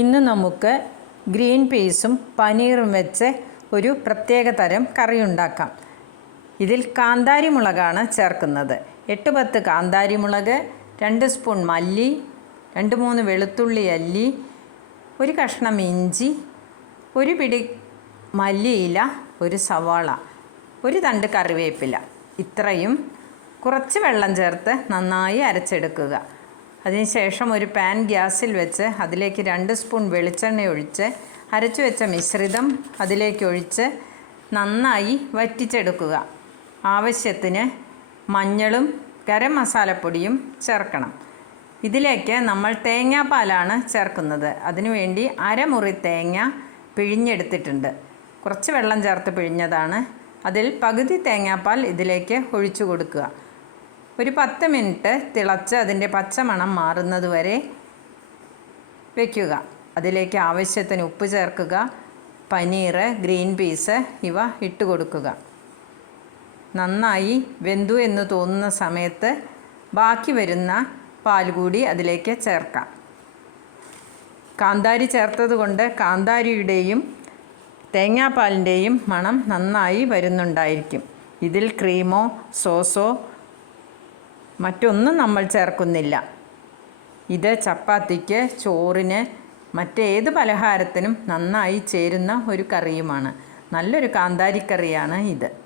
ഇന്ന് നമുക്ക് ഗ്രീൻ പീസും പനീറും വെച്ച് ഒരു പ്രത്യേക തരം കറി ഉണ്ടാക്കാം. ഇതിൽ കാന്താരി മുളകാണ് ചേർക്കുന്നത്. എട്ട് പത്ത് കാന്താരി മുളക് രണ്ട് സ്പൂൺ മല്ലി രണ്ട് മൂന്ന് വെളുത്തുള്ളി അല്ലി ഒരു കഷ്ണം ഇഞ്ചി ഒരു പിടി മല്ലിയില ഒരു സവാള ഒരു തണ്ട് കറിവേപ്പില. ഇത്രയും കുറച്ച് വെള്ളം ചേർത്ത് നന്നായി അരച്ചെടുക്കുക. അതിനുശേഷം ഒരു പാൻ ഗ്യാസിൽ വെച്ച് അതിലേക്ക് രണ്ട് സ്പൂൺ വെളിച്ചെണ്ണ ഒഴിച്ച് അരച്ചു വെച്ച മിശ്രിതം അതിലേക്ക് ഒഴിച്ച് നന്നായി വറ്റിച്ചെടുക്കുക. ആവശ്യത്തിന് മഞ്ഞളും ഗരം മസാലപ്പൊടിയും ചേർക്കണം. ഇതിലേക്ക് നമ്മൾ തേങ്ങാപ്പാലാണ് ചേർക്കുന്നത്. അതിനുവേണ്ടി അരമുറി തേങ്ങ പിഴിഞ്ഞെടുത്തിട്ടുണ്ട്. കുറച്ച് വെള്ളം ചേർത്ത് പിഴിഞ്ഞതാണ്. അതിൽ പകുതി തേങ്ങാപ്പാൽ ഇതിലേക്ക് ഒഴിച്ചു കൊടുക്കുക. ഒരു പത്ത് മിനിറ്റ് തിളച്ച് അതിന്റെ പച്ചമണം മാറുന്നത് വരെ വയ്ക്കുക അതിലേക്ക് ആവശ്യത്തിന് ഉപ്പ് ചേർക്കുക പനീർ ഗ്രീൻ പീസ് ഇവ ഇട്ട് കൊടുക്കുക. നന്നായി വെന്തു എന്ന് തോന്നുന്ന സമയത്ത് ബാക്കി വരുന്ന പാൽ കൂടി അതിലേക്ക് ചേർക്കാം. കാന്താരി ചേർത്തത് കൊണ്ട് കാന്താരിയുടെയും തേങ്ങാപ്പാലിന്റെയും മണം നന്നായി വരുന്നുണ്ടായിരിക്കും. ഇതിൽ ക്രീമോ സോസോ മറ്റൊന്നും നമ്മൾ ചേർക്കുന്നില്ല. ഇത് ചപ്പാത്തിക്ക് ചോറിന് മറ്റേത് പലഹാരത്തിനും നന്നായി ചേരുന്ന ഒരു കറിയുമാണ്. നല്ലൊരു കാന്താരിക്കറിയാണ് ഇത്.